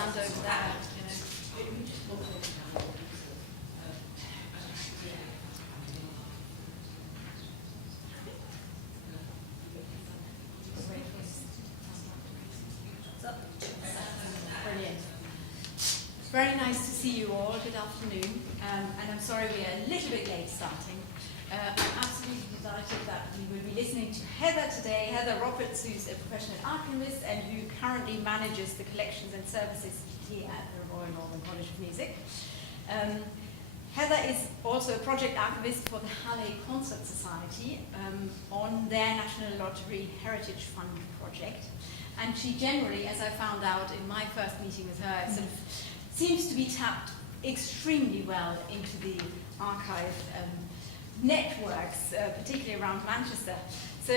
stand over there, you know. Brilliant. Very nice to see you all. Good afternoon. And I'm sorry we are a little bit late starting. I'm absolutely delighted that we will be listening to Heather today. Heather Roberts, who's a professional archivist and who currently manages the collections and services here at the Royal Northern College of Music. Heather is also a project archivist for the Halle Concert Society on their National Lottery Heritage Fund project. And she generally, as I found out in my first meeting with her, sort of seems to be tapped extremely well into the archive networks, particularly around Manchester. So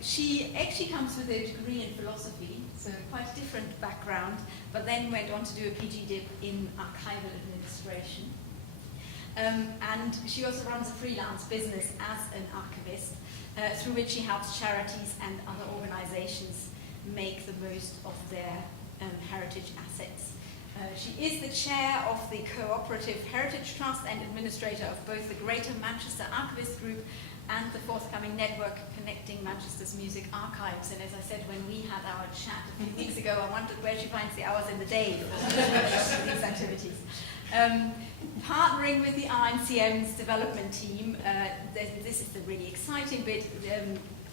she actually comes with a degree in philosophy, so quite a different background, but then went on to do a PG dip in archival administration. And she also runs a freelance business as an archivist, through which she helps charities and other organizations make the most of their heritage assets. She is the chair of the Cooperative Heritage Trust and administrator of both the Greater Manchester Archivist Group and the forthcoming network connecting Manchester's music archives. And as I said, when we had our chat a few weeks ago, I wondered where she finds the hours in the day for these activities. Partnering with the RNCM's development team, this is the really exciting bit.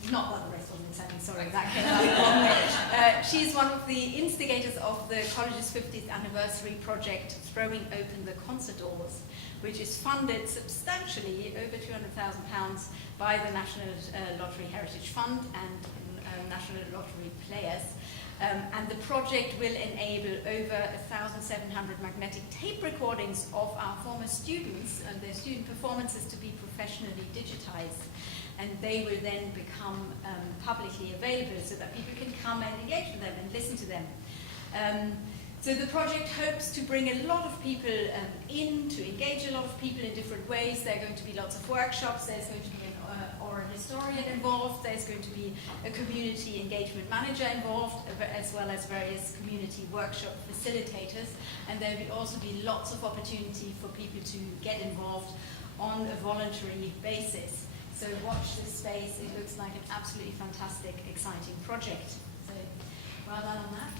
Not that the rest wasn't exciting, sorry, that came out the wrong way. She's one of the instigators of the college's 50th anniversary project, Throwing Open the Concert Doors, which is funded substantially, over £200,000, by the National Lottery Heritage Fund and National Lottery Players. And the project will enable over 1,700 magnetic tape recordings of our former students and their student performances to be professionally digitized. And they will then become publicly available so that people can come and engage with them and listen to them. So the project hopes to bring a lot of people in, to engage a lot of people in different ways. There are going to be lots of workshops, there's going to be an oral historian involved, there's going to be a community engagement manager involved, as well as various community workshop facilitators. And there will also be lots of opportunity for people to get involved on a voluntary basis. So watch this space, it looks like an absolutely fantastic, exciting project. So well done on that.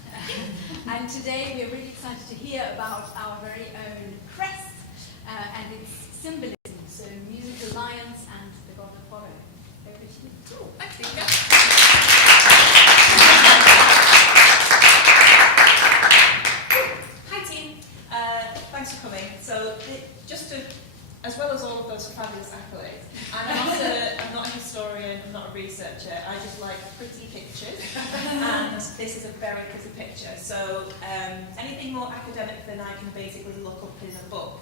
And today we're really excited to hear about our very own crest and its symbolism. So musical lions and the god Apollo. Over to you. Cool, thanks, Inga. Hi team, thanks for coming. So just to, as well as all of those fabulous accolades, I'm not a historian, I'm not a researcher, I just like pretty pictures, and this is a very pretty picture. So anything more academic than I can basically look up in a book,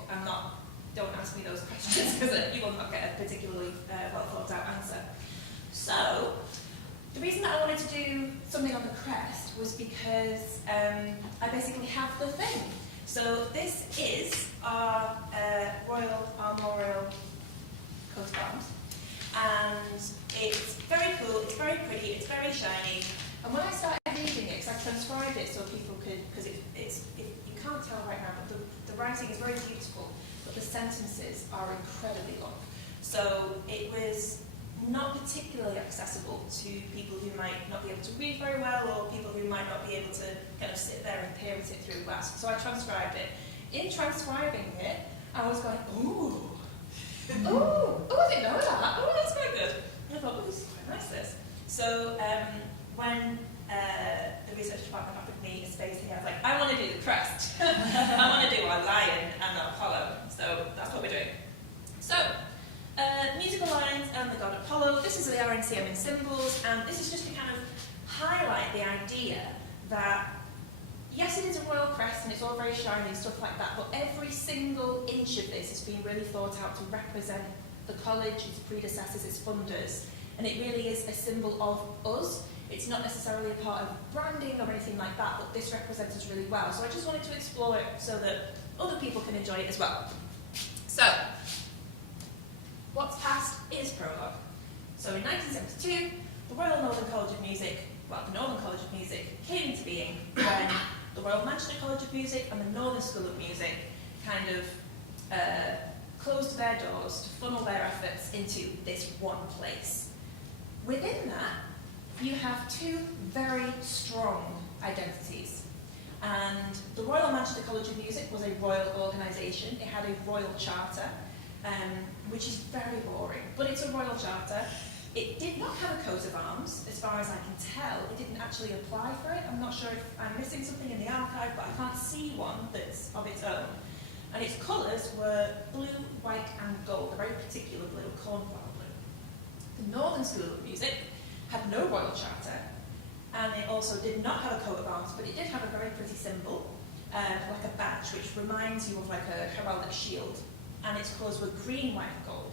don't ask me those questions because you will not get a particularly well thought out answer. So the reason that I wanted to do something on the crest was because I basically have the thing. So this is our Royal Armorial coat of arms, and it's very cool, it's very pretty, it's very shiny. And when I started reading it, because I transcribed it so people could, because you can't tell right now, but the writing is very beautiful, but the sentences are incredibly long. So it was not particularly accessible to people who might not be able to read very well, or people who might not be able to kind of sit there and peer at it through glass. So I transcribed it. In transcribing it, I was going, ooh, I didn't know that. Oh, that's quite good. And I thought, oh, this is quite nice, this. So when the research department offered me a space here, I was like, I want to do the crest. I want to do our lion and our Apollo. So that's what we're doing. So, musical lines and the god Apollo. This is the RNCM in symbols, and this is just to kind of highlight the idea that yes, it is a royal crest and it's all very shiny and stuff like that, but every single inch of this has been really thought out to represent the college, its predecessors, its funders, and it really is a symbol of us. It's not necessarily a part of branding or anything like that, but this represents us really well. So I just wanted to explore it so that other people can enjoy it as well. So, what's past is prologue. So in 1972, the Royal Northern College of Music, well, the Northern College of Music came into being when the Royal Manchester College of Music and the Northern School of Music kind of closed their doors to funnel their efforts into this one place. Within that, you have two very strong identities. And the Royal Manchester College of Music was a royal organisation. It had a royal charter, which is very boring, but it's a royal charter. It did not have a coat of arms, as far as I can tell. It didn't actually apply for it. I'm not sure if I'm missing something in the archive, but I can't see one that's of its own. And its colours were blue, white and gold, a very particular blue, cornflower blue. The Northern School of Music had no royal charter, and it also did not have a coat of arms, but it did have a very pretty symbol, like a badge, which reminds you of like a heraldic shield, and its colours were green, white and gold.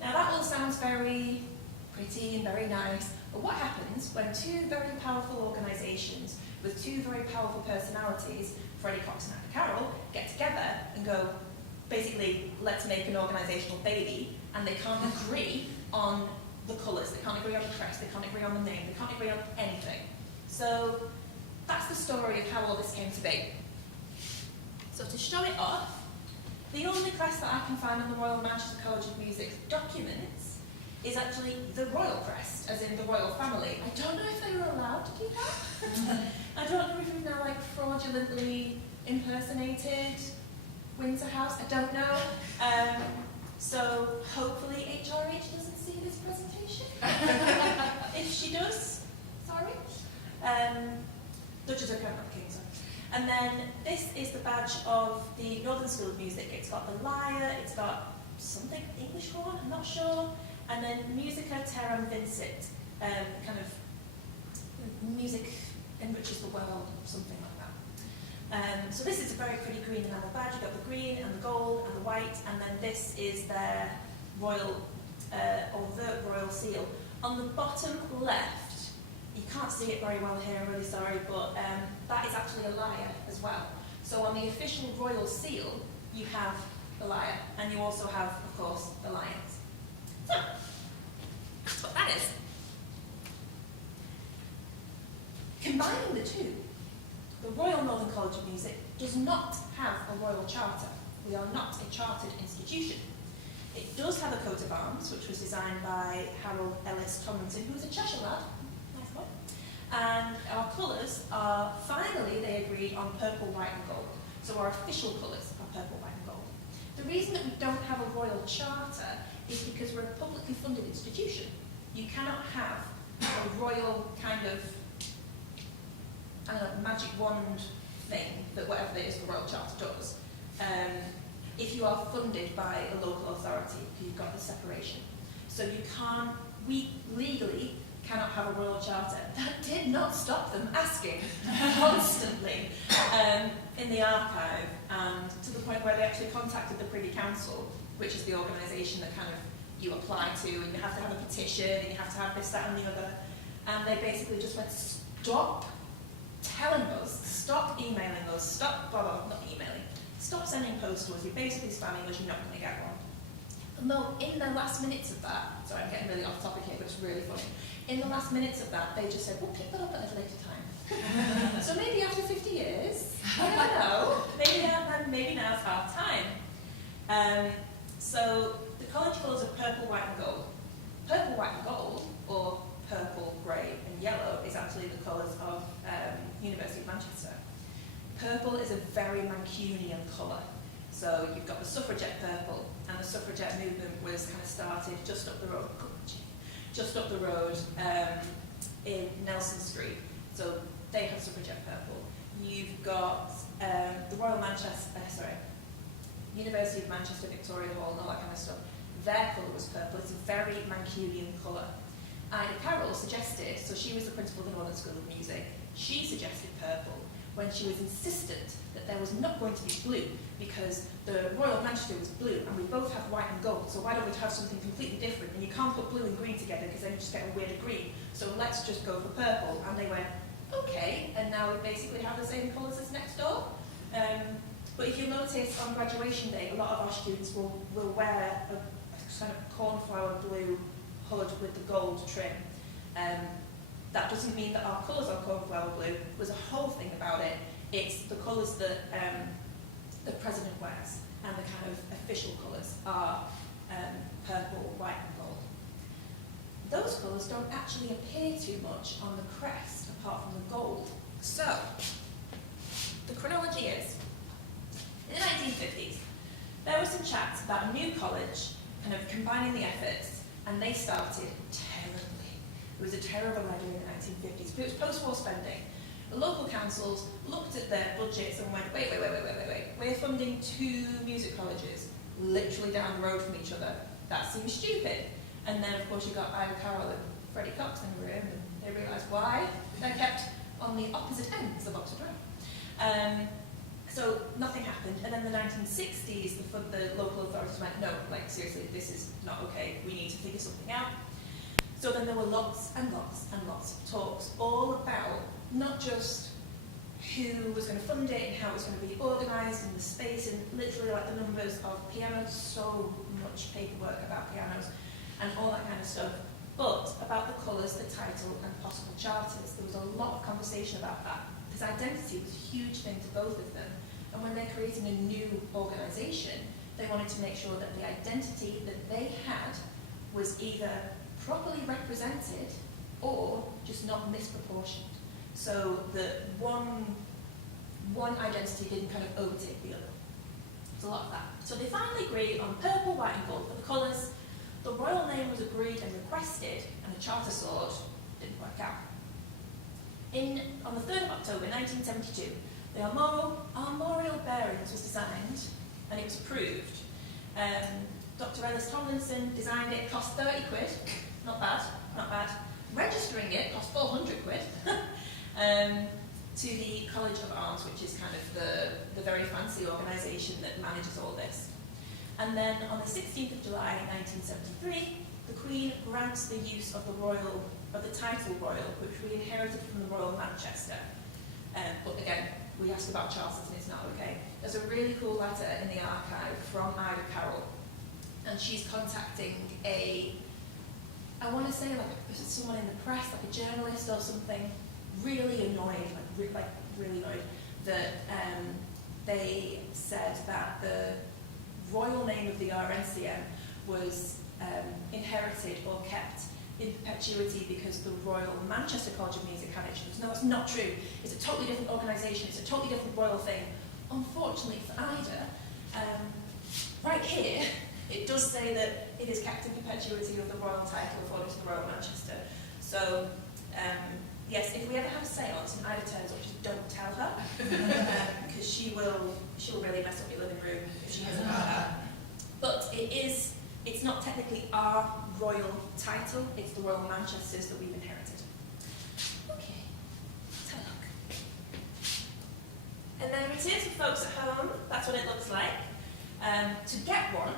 Now that all sounds very pretty and very nice, but what happens when two very powerful organisations with two very powerful personalities, Freddie Cox and Anna Carroll, get together and go, basically, let's make an organisational baby, and they can't agree on the colours, they can't agree on the crest, they can't agree on the name, they can't agree on anything. So that's the story of how all this came to be. So to show it off, the only crest that I can find on the Royal Manchester College of Music's documents is actually the royal crest, as in the royal family. I don't know if they were allowed to do that. I don't know if we've now like fraudulently impersonated Windsor House. I don't know. So hopefully HRH doesn't see this presentation. If she does, sorry. Duchess of Kent, King, sorry. And then this is the badge of the Northern School of Music. It's got the lyre, it's got something English horn, I'm not sure. And then Musica Terram Vincit, kind of music enriches the world, something like that. So this is a very pretty green enamel badge. You've got the green and the gold and the white, and then this is their royal, or the royal seal. On the bottom left, you can't see it very well here, I'm really sorry, but that is actually a lyre as well. So on the official royal seal, you have the lyre, and you also have, of course, the lions. So, that's what that is. Combining the two, the Royal Northern College of Music does not have a royal charter. We are not a chartered institution. It does have a coat of arms, which was designed by Harold Ellis Tomlinson, who was a Cheshire lad. Nice boy. And our colours are, finally, they agreed on purple, white and gold. So our official colours are purple, white and gold. The reason that we don't have a royal charter is because we're a publicly funded institution. You cannot have a royal kind of, I don't know, magic wand thing that whatever it is the royal charter does. If you are funded by a local authority, you've got the separation. So you can't, we legally cannot have a royal charter. That did not stop them asking constantly in the archive, and to the point where they actually contacted the Privy Council, which is the organisation that kind of you apply to, and you have to have a petition, and you have to have this, that and the other. And they basically just went, stop telling us, stop emailing us, stop, blah, blah, not emailing, stop sending posts to us, you're basically spamming us, you're not going to get one. And though in the last minutes of that, sorry I'm getting really off topic here, but it's really funny, in the last minutes of that, they just said, we'll pick that up at a later time. So maybe after 50 years, I don't know, maybe now's half time. So the college colours are purple, white and gold. Purple, white and gold, or purple, grey and yellow, is actually the colours of University of Manchester. Purple is a very Mancunian colour. So you've got the suffragette purple, and the suffragette movement was kind of started just up the road, in Nelson Street. So they have suffragette purple. You've got the University of Manchester, Victoria Hall, and all that kind of stuff. Their colour was purple. It's a very Mancunian colour. Ida Carroll suggested, so she was the principal of the Northern School of Music, she suggested purple when she was insistent that there was not going to be blue because the Royal of Manchester was blue and we both have white and gold, so why don't we have something completely different? And you can't put blue and green together because then you just get a weird green, so let's just go for purple. And they went, okay, and now we basically have the same colours as next door. But if you notice on graduation day, a lot of our students will wear a kind of cornflower blue hood with the gold trim. That doesn't mean that our colours are cornflower blue. There's a whole thing about it. It's the colours that the president wears, and the kind of official colours are purple, white and gold. Those colours don't actually appear too much on the crest, apart from the gold. So, the chronology is, in the 1950s, there was some chats about a new college, kind of combining the efforts, and they started terribly. It was a terrible idea in the 1950s, but it was post-war spending. The local councils looked at their budgets and went, wait, we're funding 2 music colleges, literally down the road from each other. That seems stupid. And then, of course, you got Ida Carroll and Freddie Cox in the room, and they realised why. They're kept on the opposite ends of Oxford Road. So nothing happened. And then in the 1960s, the local authorities went, no, like, seriously, this is not okay. We need to figure something out. So then there were lots and lots and lots of talks all about not just who was going to fund it and how it was going to be organised and the space and literally like the numbers of pianos, so much paperwork about pianos and all that kind of stuff, but about the colours, the title and possible charters. There was a lot of conversation about that because identity was a huge thing to both of them, and when they're creating a new organisation, they wanted to make sure that the identity that they had was either properly represented or just not misproportioned. So that one identity didn't kind of overtake the other. There's a lot of that. So they finally agreed on purple, white and gold for the colours. The royal name was agreed and requested, and the charter sword didn't work out. On the 3rd of October 1972, the armorial bearings was designed and it was approved. Dr. Ellis Tomlinson designed it, cost 30 quid, not bad, not bad. Registering it cost 400 quid. To the College of Arms, which is kind of the very fancy organisation that manages all this. And then on the 16th of July 1973, the Queen grants the use of the title royal, which we inherited from the Royal Manchester. But again, we asked about charters and it's not okay. There's a really cool letter in the archive from Ida Carroll, and she's contacting I want to say like someone in the press, like a journalist or something, really annoyed, really annoyed that they said that the royal name of the RNCM was inherited or kept in perpetuity because the Royal Manchester College of Music had it. She goes, no, that's not true. It's a totally different organisation. It's a totally different royal thing. Unfortunately for Ida, right here, it does say that it is kept in perpetuity of the royal title according to the Royal Manchester. So, yes, if we ever have a seance and Ida turns up, just don't tell her, because she will really mess up your living room if she hasn't heard that. But it's not technically our royal title, it's the Royal Manchesters that we've inherited. Okay, let's have a look. And then it is for folks at home, that's what it looks like. To get one,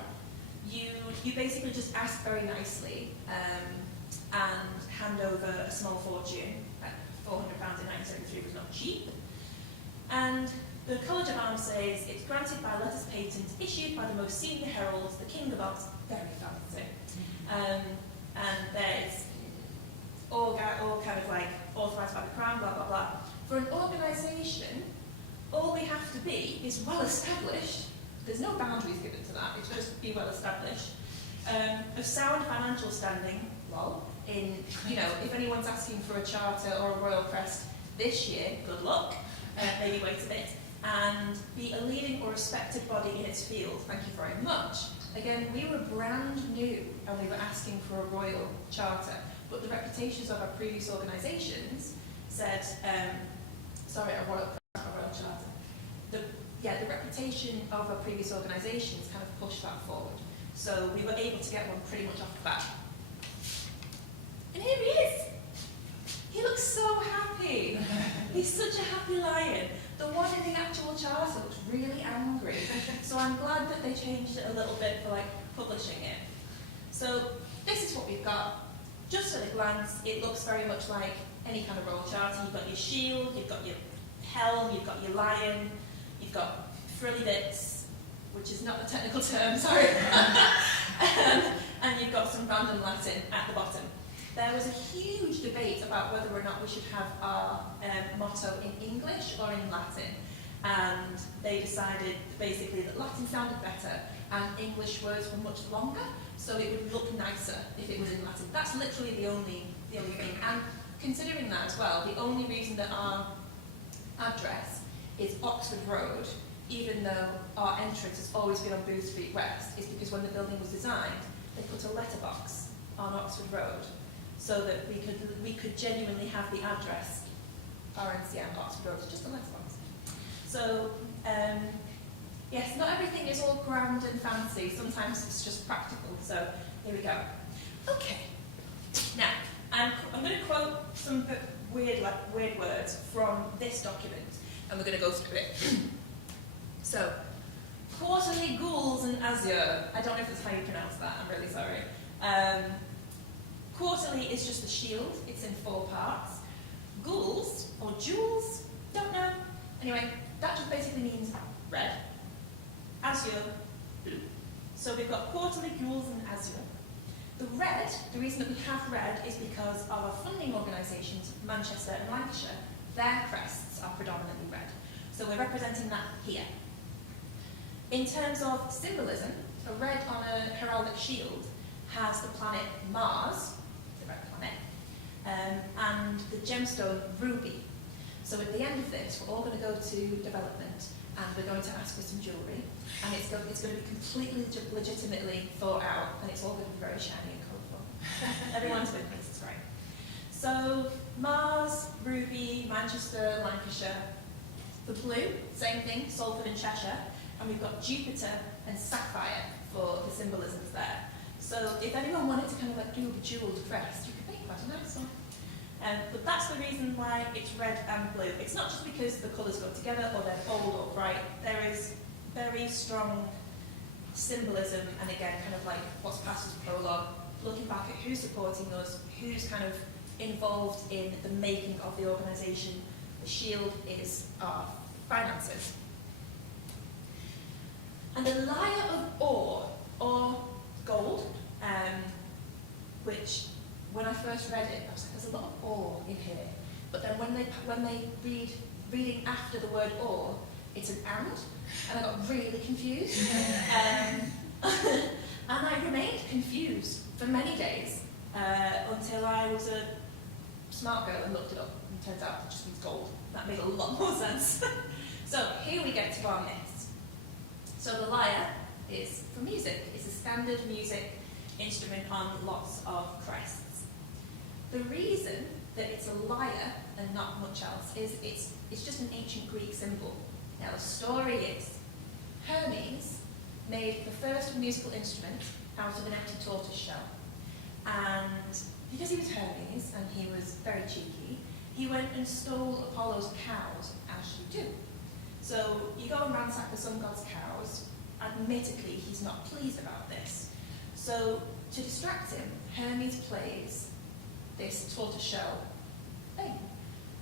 you basically just ask very nicely and hand over a small fortune. Like £400 in 1973 was not cheap. And the College of Arms says it's granted by letters patent issued by the most senior heralds, the King of Arts, very fancy. And there's all kind of like authorised by the Crown, blah, blah, blah. For an organisation, all we have to be is well established. There's no boundaries given to that, it's just be well established. Of sound financial standing, well, if anyone's asking for a charter or a royal crest this year, good luck, maybe wait a bit, and be a leading or respected body in its field, thank you very much. Again, we were brand new and we were asking for a royal charter, but the reputations of our previous organisations said, a royal charter. The reputation of our previous organisations kind of pushed that forward. So we were able to get one pretty much off the bat. And here he is! He looks so happy. He's such a happy lion. The one in the actual charter looks really angry. So I'm glad that they changed it a little bit for publishing it. So this is what we've got. Just at a glance, it looks very much like any kind of royal charter. You've got your shield, you've got your helm, you've got your lion, you've got frilly bits, which is not a technical term, sorry. And you've got some random Latin at the bottom. there was a huge debate about whether or not we should have our motto in English or in Latin. And they decided basically that Latin sounded better and English words were much longer, so it would look nicer if it was in Latin. That's literally the only thing. And considering that as well, the only reason that our address is Oxford Road, even though our entrance has always been on Booth Street West, is because when the building was designed, they put a letterbox on Oxford Road so that we could genuinely have the address RNCM Oxford Road, just a letterbox. So, yes, not everything is all grand and fancy. Sometimes it's just practical. So, here we go. Okay. Now, I'm going to quote some weird words from this document, and we're going to go through it. So, quarterly ghouls and azure. I don't know if that's how you pronounce that. I'm really sorry. Quarterly is just the shield. It's in 4 parts. Ghouls, or jewels, don't know. Anyway, that just basically means red. Azure, blue. So we've got quarterly, ghouls, and azure. The red, the reason that we have red is because of our funding organisations, Manchester and Lancashire, their crests are predominantly red. So we're representing that here. In terms of symbolism, a red on a heraldic shield has the planet Mars, the red planet, and the gemstone ruby. So at the end of this, we're all going to go to development and we're going to ask for some jewellery, and it's going to be completely legitimately thought out, and it's all going to be very shiny and colourful. Everyone's with me, this is right. So Mars, Ruby, Manchester, Lancashire. The blue, same thing, Salford and Cheshire, and we've got Jupiter and Sapphire for the symbolisms there. So if anyone wanted to kind of like do a bejewelled crest, you could make quite a nice one. But that's the reason why it's red and blue. It's not just because the colours go together or they're bold or bright. There is very strong symbolism, and again, kind of like what's past as prologue, looking back at who's supporting us, who's kind of involved in the making of the organisation. The shield is our finances. And a layer of ore, or gold, which when I first read it, I was like, there's a lot of ore in here. But then when they reading after the word ore, it's an and I got really confused. And I remained confused for many days until I was a smart girl and looked it up, and turns out it just means gold. That made a lot more sense. So here we get to our myths. So the lyre is for music. It's a standard music instrument on lots of crests. The reason that it's a lyre and not much else is it's just an ancient Greek symbol. Now the story is Hermes made the first musical instrument out of an empty tortoise shell. And because he was Hermes and he was very cheeky, he went and stole Apollo's cows, as you do. So you go and ransack the sun god's cows. Admittedly, he's not pleased about this. So to distract him, Hermes plays this tortoiseshell thing.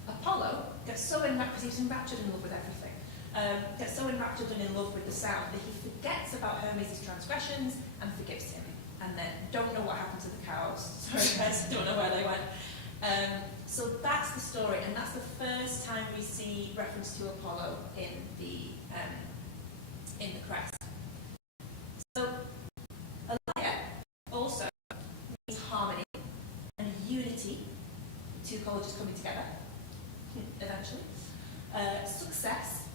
Apollo gets so enraptured, because he's enraptured in love with everything, gets so enraptured and in love with the sound that he forgets about Hermes' transgressions and forgives him. And then don't know what happened to the cows. Sorry guys, don't know where they went. So that's the story, and that's the first time we see reference to Apollo in the crest. So a lyre also means harmony and unity, two colleges coming together eventually. Success,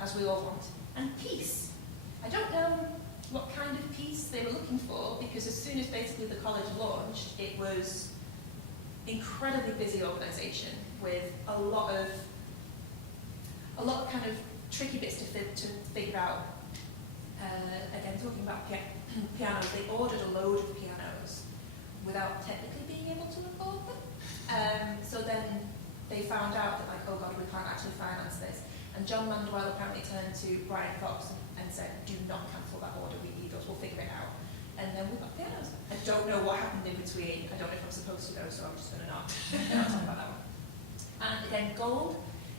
as we all want, and peace. I don't know what kind of peace they were looking for, because as soon as basically the college launched, it was incredibly busy organisation with a lot of kind of tricky bits to figure out. Again, talking about pianos, they ordered a load of pianos without technically being able to afford them. So then they found out that, like, oh God, we can't actually finance this. And John Mandewell apparently turned to Brian Fox and said, do not cancel that order, we need those, we'll figure it out. And then we got pianos. I don't know what happened in between. I don't know if I'm supposed to go, so I'm just going to not talk about that one. And again, gold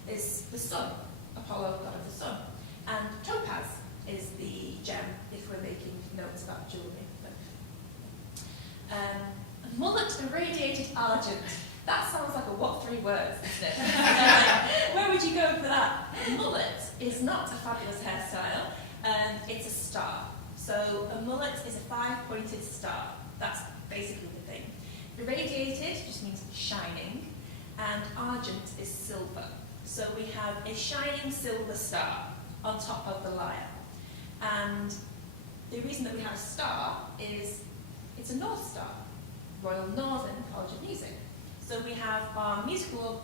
is the sun, Apollo, god of the sun. And topaz is the gem, if we're making notes about jewellery. Mullet irradiated Argent. That sounds like a what three words, doesn't it? Where would you go for that? A mullet is not a fabulous hairstyle, it's a star. So a mullet is a 5-pointed star. That's basically the thing. Irradiated just means shining, and argent is silver. So we have a shining silver star on top of the lyre. And the reason that we have a star is it's a North Star, Royal Northern College of Music. So we have our musical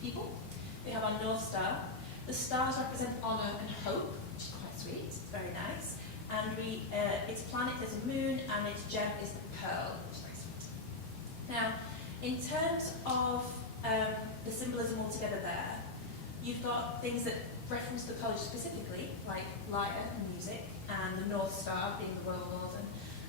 people, we have our North Star. The stars represent honour and hope, which is quite sweet, it's very nice. And its planet is a moon, and its gem is the pearl, which is very sweet. Now, in terms of the symbolism altogether there, you've got things that reference the college specifically, like lyre and music, and the North Star being the Royal Northern.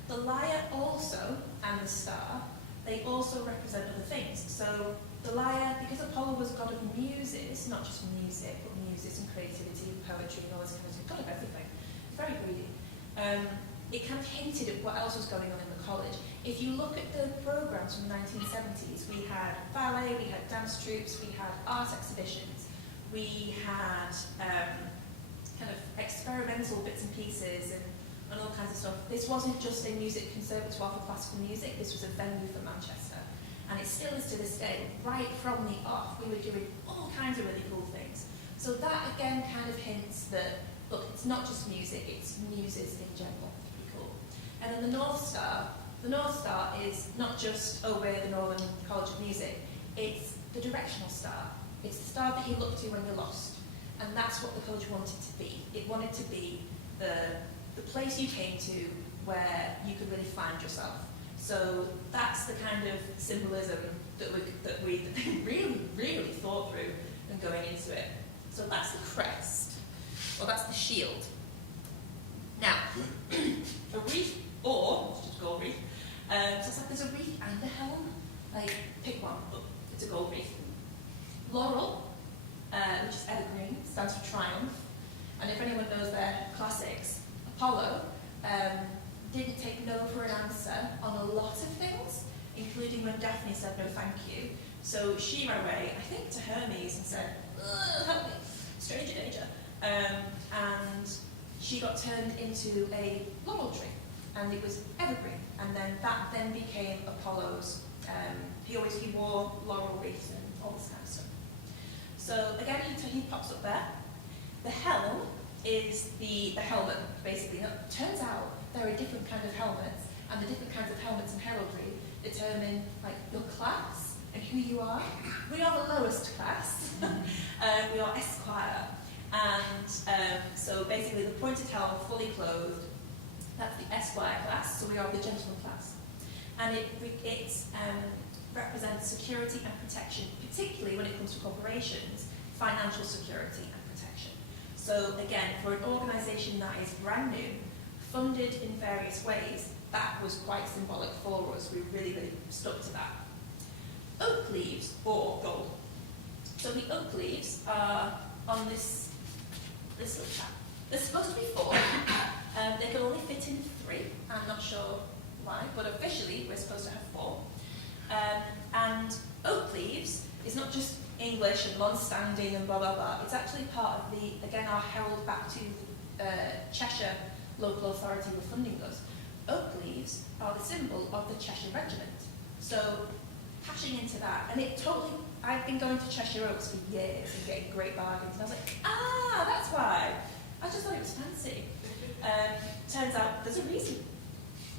The lyre also, and the star, they also represent other things. So the lyre, because Apollo was god of muses, not just music, but muses and creativity and poetry and all this kind of stuff, god of everything, very greedy. It kind of hinted at what else was going on in the college. If you look at the programs from the 1970s, we had ballet, we had dance troupes, we had art exhibitions, we had kind of experimental bits and pieces and all kinds of stuff. This wasn't just a music conservatoire for classical music, this was a venue for Manchester. And it still is to this day. Right from the off, we were doing all kinds of really cool things. So that again kind of hints that, look, it's not just music, it's muses in general. It's pretty cool. And then the North Star is not just, oh, we're the Northern College of Music, it's the directional star. It's the star that you look to when you're lost. And that's what the college wanted to be. It wanted to be the place you came to where you could really find yourself. So that's the kind of symbolism that we really, really thought through when going into it. So that's the crest, or that's the shield. Now, a wreath, or it's just a gold wreath. So it's like there's a wreath and a helm. Like, pick one. Oh, it's a gold wreath. Laurel, which is evergreen, stands for triumph. And if anyone knows their classics, Apollo didn't take no for an answer on a lot of things, including when Daphne said no thank you. So she ran away, I think, to Hermes and said, help me, stranger danger. And she got turned into a laurel tree, and it was evergreen. And then that then became Apollo's, he wore laurel wreaths and all this kind of stuff. So again, he pops up there. The helm is the helmet, basically. Now, it turns out there are different kinds of helmets, and the different kinds of helmets in heraldry determine like your class and who you are. We are the lowest class. We are esquire. And so basically the pointed helm, fully clothed, that's the esquire class, so we are the gentleman class. And it represents security and protection, particularly when it comes to corporations, financial security and protection. So again, for an organisation that is brand new, funded in various ways, that was quite symbolic for us. We really, really stuck to that. Oak leaves, or gold. So the oak leaves are on this little chap. There's supposed to be 4. They can only fit in 3. I'm not sure why, but officially we're supposed to have 4. And oak leaves is not just English and long-standing and blah, blah, blah. It's actually part of the, again, our herald back to Cheshire local authority were funding us. Oak leaves are the symbol of the Cheshire Regiment. So, hashing into that, and it totally, I've been going to Cheshire Oaks for years and getting great bargains, and I was like, that's why. I just thought it was fancy. Turns out there's a reason.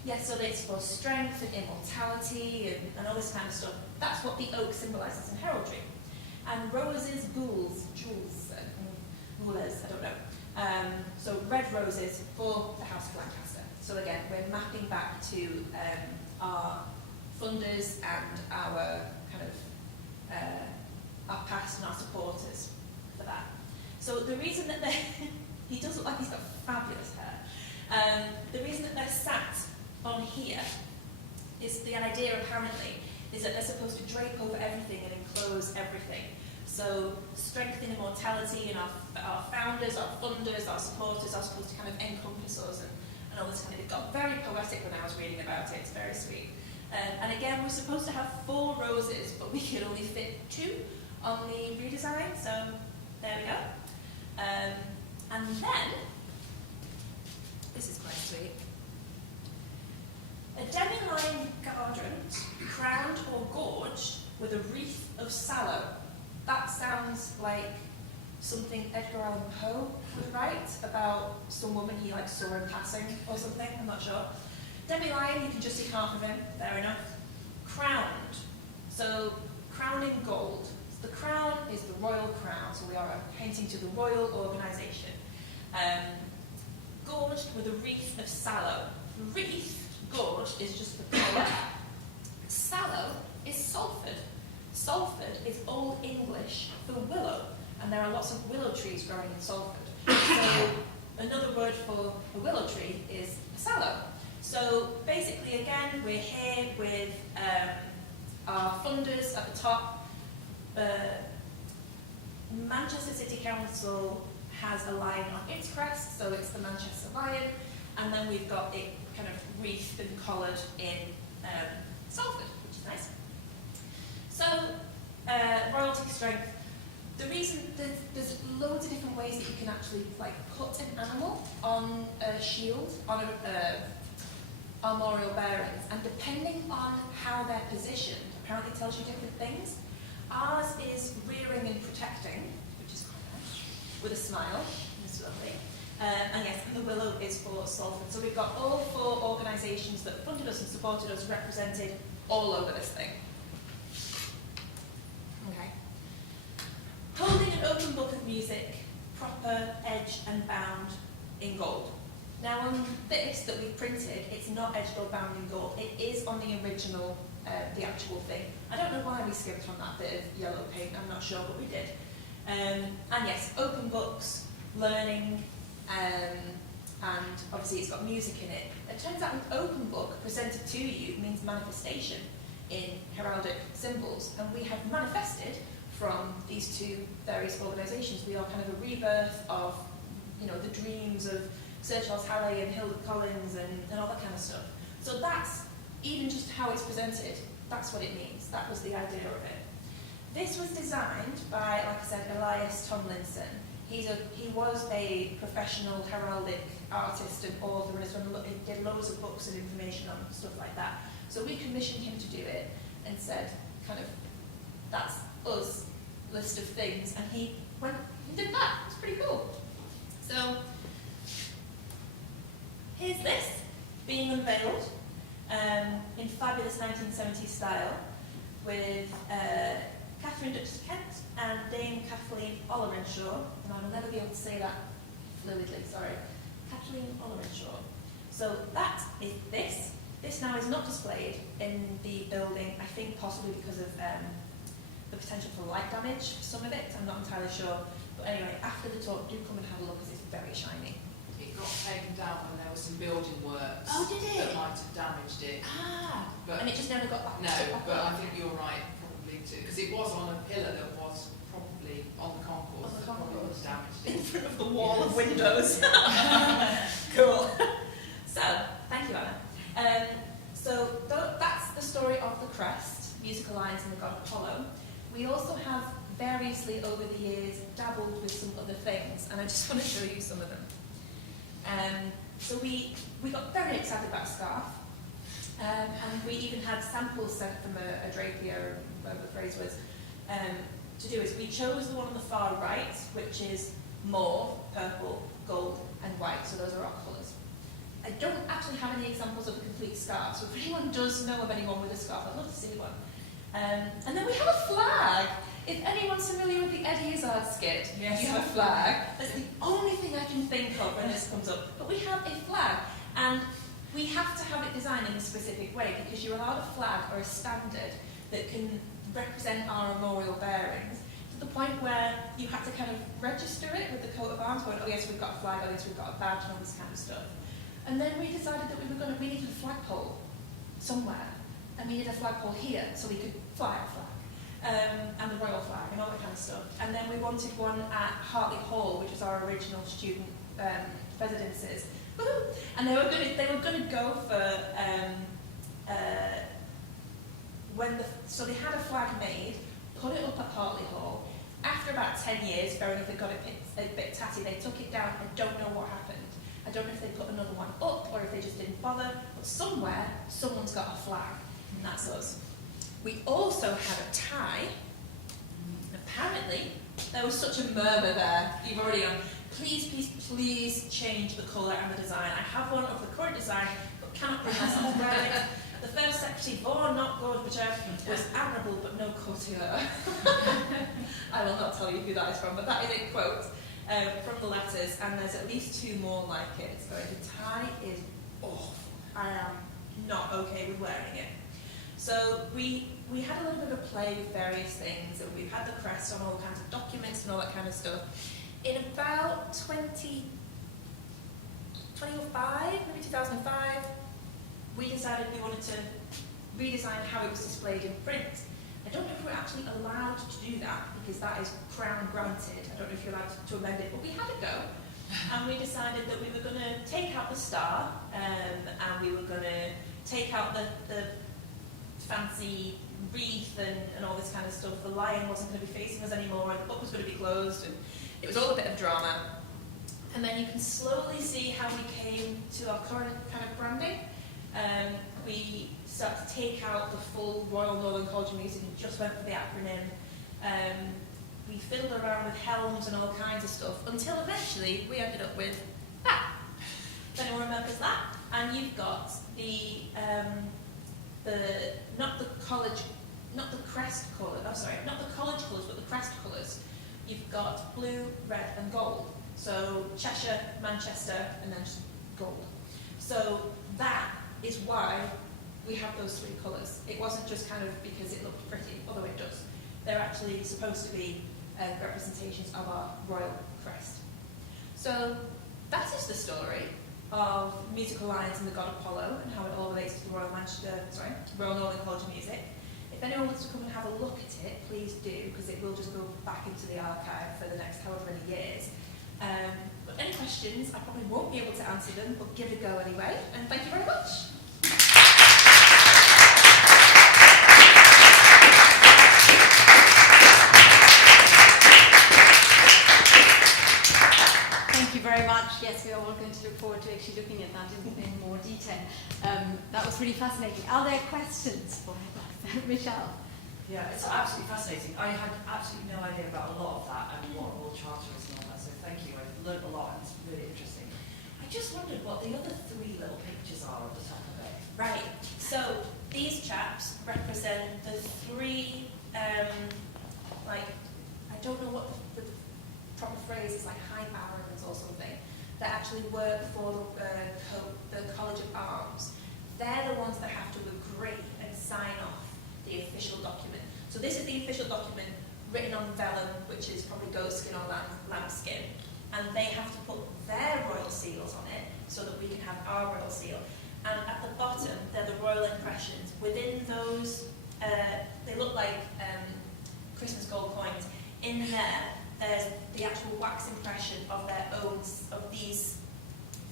Yes, so it's for strength and immortality and all this kind of stuff. That's what the oak symbolises in heraldry. And roses, gules, gules, I don't know. So red roses for the House of Lancaster. So again, we're mapping back to our funders and our kind of our past and our supporters for that. So the reason that he does look like he's got fabulous hair. The reason that they're sat on here is the idea apparently is that they're supposed to drape over everything and enclose everything. So strength and immortality, and our founders, our funders, our supporters are supposed to kind of encompass us and all this kind of. It got very poetic when I was reading about it. It's very sweet. And again, we're supposed to have 4 roses, but we could only fit 2 on the redesign, so there we go. And then, this is quite sweet. A demi-line garland, crowned or gorged with a wreath of sallow. That sounds like something Edgar Allan Poe would write about some woman he saw in passing or something, I'm not sure. Demi-line, you can just see half of him, fair enough. Crowned, so crown in gold. So the crown is the royal crown, so we are painting to the royal organisation. Gorged with a wreath of sallow. Wreath, gorged, is just the colour. Sallow is Salford. Salford is Old English for willow, and there are lots of willow trees growing in Salford. So another word for a willow tree is a sallow. So basically, again, we're here with our funders at the top. Manchester City Council has a lion on its crest, so it's the Manchester Lion, and then we've got it kind of wreathed and collared in Salford, which is nice. So, royalty strength. The reason there's loads of different ways that you can actually put an animal on a shield, on armorial bearings, and depending on how they're positioned, apparently tells you different things. Ours is rearing and protecting, which is quite nice, with a smile. It's lovely. And yes, and the willow is for Salford. So we've got all 4 organisations that funded us and supported us represented all over this thing. Okay. Holding an open book of music, proper, edged and bound in gold. Now on this that we've printed, it's not edged or bound in gold. It is on the original, the actual thing. I don't know why we skipped on that bit of yellow paint, I'm not sure, but we did. And yes, open books, learning, and obviously it's got music in it. It turns out an open book presented to you means manifestation in heraldic symbols, and we have manifested from these 2 various organisations. We are kind of a rebirth of, the dreams of Sir Charles Halley and Hilda Collins and all that kind of stuff. So that's, even just how it's presented, that's what it means. That was the idea of it. This was designed by, like I said, Elias Tomlinson. He was a professional heraldic artist and author, and he did loads of books and information on stuff like that. So we commissioned him to do it and said, that's us, list of things, and he did that. It's pretty cool. So here's this being unveiled in fabulous 1970s style with Catherine Duchess of Kent and Dame Kathleen Ollerenshaw, and I will never be able to say that fluidly, sorry. Kathleen Ollerenshaw. So that is this. This now is not displayed in the building, I think possibly because of the potential for light damage for some of it, I'm not entirely sure. But anyway, after the talk, do come and have a look because it's very shiny. It got taken down when there was some building works. Oh, did it? That might have damaged it. And it just never got back. No, but I think you're right, probably too, because it was on a pillar that was probably on the concourse. On the that probably concourse. was damaged. In front of the wall of windows. Cool. So, thank you, Anna. So that's the story of the crest, musical lines and the god Apollo. We also have variously over the years dabbled with some other things, and I just want to show you some of them. So we got very excited about a scarf, and we even had samples sent from a drapier, whatever the phrase was, to do is we chose the one on the far right, which is mauve, purple, gold, and white, so those are our colours. I don't actually have any examples of a complete scarf, so if anyone does know of anyone with a scarf, I'd love to see one. And then we have a flag. If anyone's familiar with the Eddie Izzard skit, Yes. you have a flag. That's the only thing I can think of when this comes up. But we have a flag, and we have to have it designed in a specific way because you're allowed a flag or a standard that can represent our armorial bearings to the point where you had to kind of register it with the coat of arms, going, oh yes, we've got a flag, oh yes, we've got a badge, and all this kind of stuff. And then we decided that we needed a flagpole somewhere, and we needed a flagpole here so we could fly a flag. And the royal flag and all that kind of stuff. And then we wanted one at Hartley Hall, which is our original student residences. And they were going to go for so they had a flag made, put it up at Hartley Hall. After about 10 years, fair enough, it got a bit tatty, they took it down. I don't know what happened. I don't know if they put another one up or if they just didn't bother, but somewhere, someone's got a flag, and that's us. We also had a tie. Apparently, there was such a murmur there. You've already gone, please, please, please change the colour and the design. I have one of the current design, but cannot bring myself to wear it. The first secretary, born not good, which was admirable, but no courtier. I will not tell you who that is from, but that is a quote from the letters, and there's at least 2 more like it. So the tie is awful. I am not okay with wearing it. So we had a little bit of a play with various things, and we've had the crest on all kinds of documents and all that kind of stuff. In about 2005, maybe 2005, we decided we wanted to redesign how it was displayed in print. I don't know if we're actually allowed to do that, because that is Crown granted. I don't know if you're allowed to amend it, but we had a go. And we decided that we were going to take out the star, and we were going to take out the fancy wreath and all this kind of stuff. The lion wasn't going to be facing us anymore, and the book was going to be closed, and it was all a bit of drama. And then you can slowly see how we came to our current kind of branding. We started to take out the full Royal Northern College of Music and just went for the acronym. We fiddled around with helms and all kinds of stuff until eventually we ended up with that. If anyone remembers that? And you've got not the crest colour, not the college colours, but the crest colours. You've got blue, red and gold. So Cheshire, Manchester, and then just gold. So that is why we have those 3 colours. It wasn't just kind of because it looked pretty, although it does. They're actually supposed to be representations of our royal crest. So that is the story of Musical Lines and the God Apollo and how it all relates to the Royal Northern College of Music. If anyone wants to come and have a look at it, please do, because it will just go back into the archive for the next however many years. But any questions, I probably won't be able to answer them, but give it a go anyway, and thank you very much. Thank you very much. Yes, we are all going to look forward to actually looking at that in more detail. That was really fascinating. Are there questions for Michelle? Yeah, it's absolutely fascinating. I had absolutely no idea about a lot of that and what all charter is and all that, so thank you. I've learned a lot and it's really interesting. I just wondered what the other 3 little pictures are at the top of it. Right, so these chaps represent the 3, I don't know what the proper phrase is, like high barons or something, that actually work for the College of Arms. They're the ones that have to agree and sign off the official document. So this is the official document written on vellum, which is probably goat skin or lamb skin, and they have to put their royal seals on it so that we can have our royal seal. And at the bottom, they're the royal impressions. Within those, they look like Christmas gold coins. In there, there's the actual wax impression of their own, of these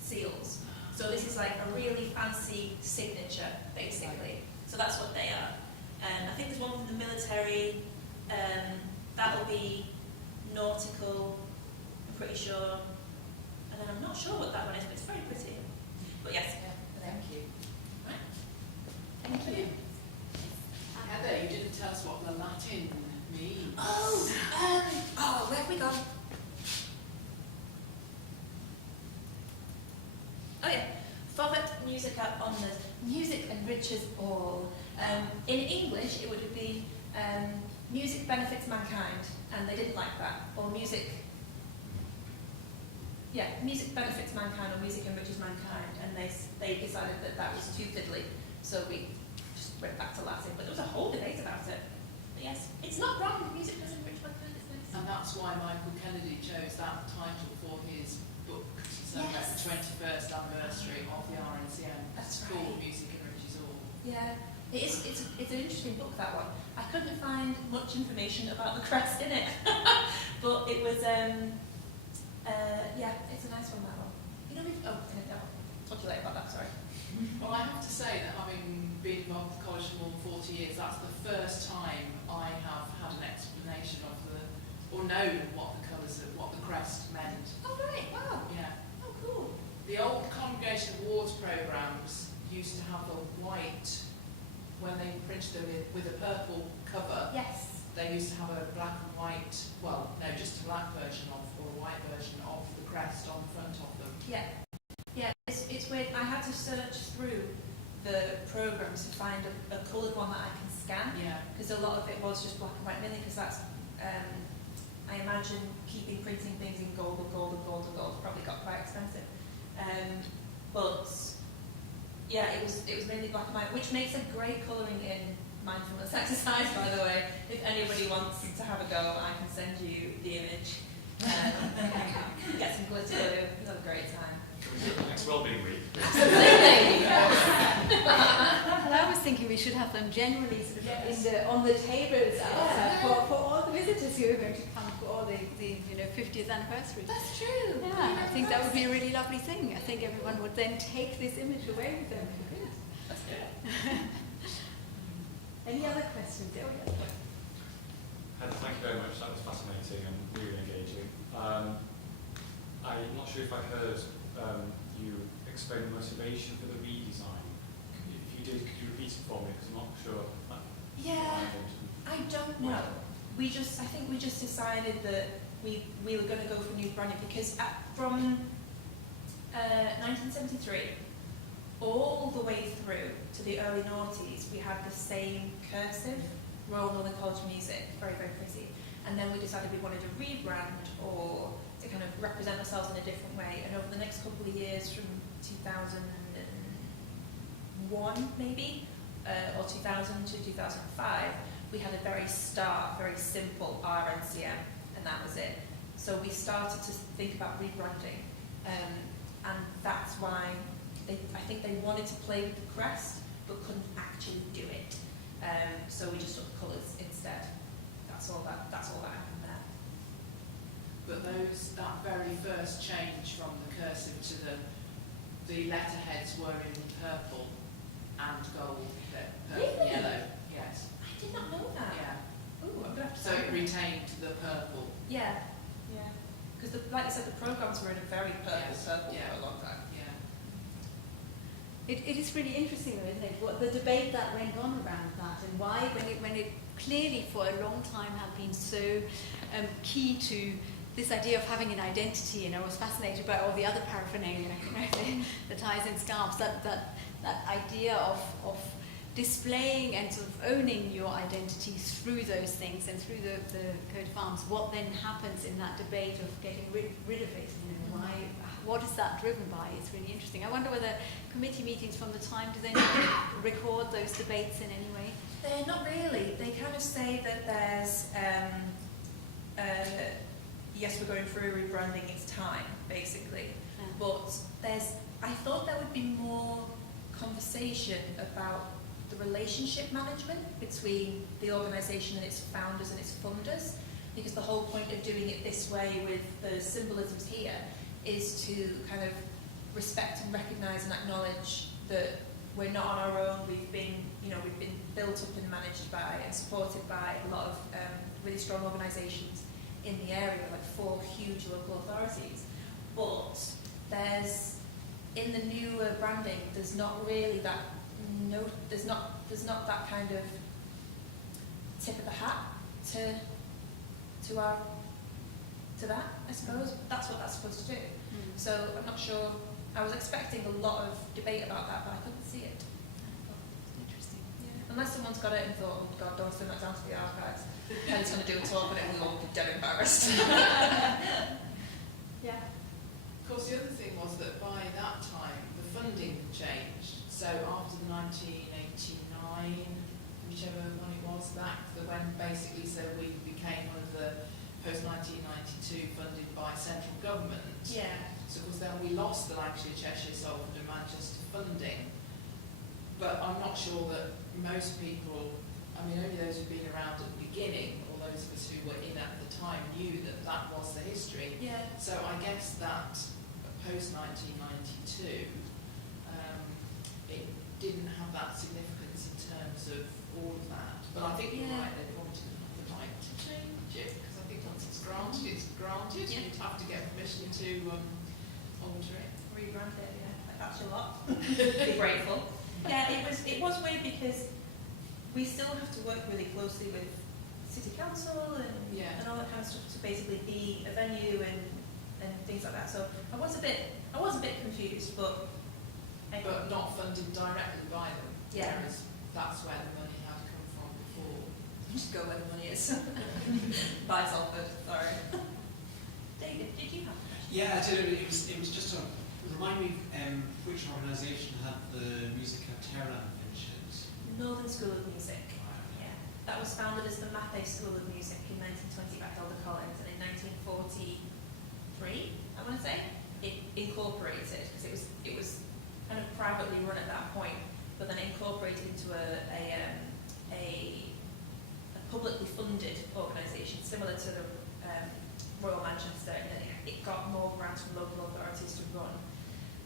seals. So this is like a really fancy signature, basically. So that's what they are. I think there's one from the military. That'll be nautical, I'm pretty sure. And then I'm not sure what that one is, but it's very pretty. But yes. Thank you. Right. Thank you. Heather, you didn't tell us what the Latin means. Where have we gone? Oh yeah, Fovat musica omnes, music enriches all. In English, it would be music benefits mankind, and they didn't like that. Or music benefits mankind, or music enriches mankind, and they decided that that was too fiddly, so we just went back to Latin. But there was a whole debate about it. But yes, it's not wrong. Music does enrich mankind. It's nice. And that's why Michael Kennedy chose that title for his book to celebrate the 21st anniversary of the RNCM. That's It's right. called Music Enriches All. Yeah, it's an interesting book, that one. I couldn't find much information about the crest in it, but it was it's a nice one, that one. You know, I'll talk to you later about that. Sorry. Well, I have to say that having been involved with the college for more than 40 years, that's the first time I have had an explanation of or known what the colours of what the crest meant. Oh right, wow. Yeah. Oh cool. The old Congregation of Awards programmes used to have a white, when they printed them with a purple cover, Yes. they used to have a black and white, well, no, just a black version of, or a white version of the crest on the front of them. Yeah. Yeah, it's weird. I had to search through the programs to find a coloured one that I can scan, Yeah. because a lot of it was just black and white, mainly because that's, I imagine keeping printing things in gold probably got quite expensive. But yeah, it was mainly black and white, which makes a great colouring in mindfulness exercise, by the way. If anybody wants to have a go, I can send you the image. Get some glitter glue, you'll have a great time. Can we do the next wellbeing week? Absolutely. And I was thinking we should have them generally sort of on the tables outside for all the visitors who are going to come for all the 50th anniversary. That's true. Yeah, I think that would be a really lovely thing. I think everyone would then take this image away with them. That's good. Any other questions? Oh, yeah. Heather, thank you very much. That was fascinating and really engaging. I'm not sure if I heard you explain the motivation for the redesign. If you did, could you repeat it for me? Because I'm not sure. Yeah, I don't know. I think we just decided that we were going to go for new branding because from 1973 all the way through to the early noughties, we had the same cursive, Royal Northern College Music, very, very pretty. And then we decided we wanted to rebrand or to kind of represent ourselves in a different way. And over the next couple of years, from 2001 maybe, or 2000 to 2005, we had a very simple RNCM, and that was it. So we started to think about rebranding, and that's why I think they wanted to play with the crest, but couldn't actually do it. So we just took the colours instead. That's all that happened there. But that very first change from the cursive to the letterheads were in purple and gold, purple and Really? yellow. Yes. I did not know that. Yeah. Ooh, I'm gonna have to. So it retained the purple. Yeah. Yeah. Because like I said, the programs were in a very purple Yes. circle Yeah. for a long time. Yeah. It is really interesting, though, isn't it? What the debate that went on around that, and why, when it clearly for a long time had been so key to this idea of having an identity, and I was fascinated by all the other paraphernalia, the ties and scarves, that idea of displaying and sort of owning your identity through those things and through the coat of arms. What then happens in that debate of getting rid of it? Why? What is that driven by? It's really interesting. I wonder whether committee meetings from the time, do they record those debates in any way? Not really. They kind of say that there's, yes, we're going through rebranding, it's time, basically. Yeah. But I thought there would be more conversation about the relationship management between the organisation and its founders and its funders, because the whole point of doing it this way with the symbolisms here is to kind of respect and recognise and acknowledge that we're not on our own. We've been built up and managed by and supported by a lot of really strong organisations in the area, like 4 huge local authorities. But in the newer branding, there's not really that. No, there's not that kind of tip of the hat to that. I suppose that's what that's supposed to do. So I'm not sure. I was expecting a lot of debate about that, but I couldn't see it. Interesting. Yeah. Unless someone's got it and thought, oh God, don't send that down to the archives. And it's going to do a talk on it, and we'll all be dead embarrassed. Yeah. Of course, the other thing was that by that time, the funding had changed. So after 1989, whichever one it was, when basically we became one of the post-1992 funded by central government. Yeah. So of course then we lost the Lancashire, Cheshire, Salford and Manchester funding. But I'm not sure that most people, only those who've been around at the beginning, or those of us who were in at the time, knew that was the history. Yeah. So I guess that post-1992, it didn't have that significance in terms of all of that. But I think you're right, they probably didn't have the right to change it, because I think once it's granted, Yeah. you'd have to get permission to alter it. Rebrand it, yeah. Like, that's your lot. Be grateful. Yeah, it was weird because we still have to work really closely with City Council and all that kind of stuff to basically be a venue and things like that. So I was a bit confused, but not funded directly by them. Yeah. Whereas that's where the money had come from before. just go where the money is. Bye, Salford. Sorry. David, did you have a question? Yeah, I did. It was just to remind me which organisation had the Music of Terra mentioned. Northern School of Music. Yeah, that was founded as the Mathé School of Music in 1920 back at Elder Collins, and in 1943, I want to say, it incorporated, because it was kind of privately run at that point, but then incorporated into a publicly funded organisation similar to the Royal Manchester, and it got more grants from local authorities to run,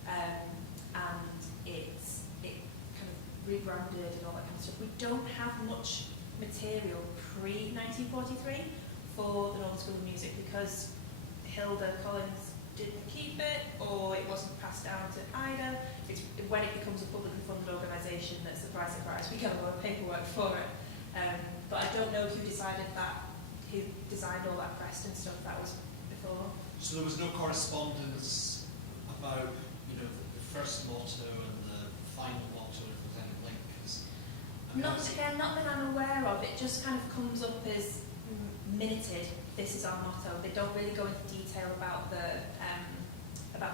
and it kind of rebranded and all that kind of stuff. We don't have much material pre-1943 for the Northern School of Music because Hilda Collins didn't keep it, or it wasn't passed down to either. It's when it becomes a publicly funded organisation that, surprise, surprise, we get a lot of paperwork for it. But I don't know who decided that, who designed all that crest and stuff. That was before. So there was no correspondence about, the first motto and the final motto, if there's any link. Not that I'm aware of. It just kind of comes up as minuted. This is our motto. They don't really go into detail about the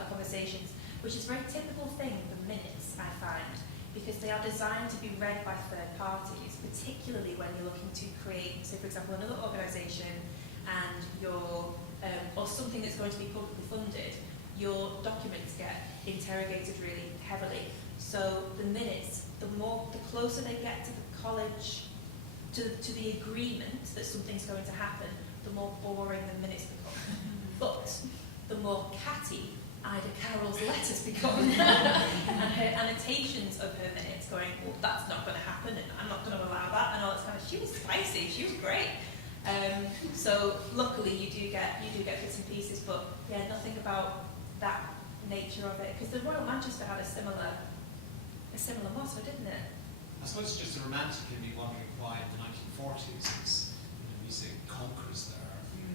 conversations, which is a very typical thing. The minutes, I find, because they are designed to be read by third parties, particularly when you're looking to create, say, for example, another organisation and or something that's going to be publicly funded. Your documents get interrogated really heavily. So the minutes, the closer they get to the college, to the agreement that something's going to happen, the more boring the minutes become. But the more catty Ida Carroll's letters become, and her annotations of her minutes going, well, that's not going to happen, and I'm not going to allow that, and all that kind of. She was spicy. She was great. So luckily you do get bits and pieces, but yeah, nothing about that nature of it, because the Royal Manchester had a similar motto, didn't it? I suppose it's just a romantic in me wondering why in the 1940s music conquers there.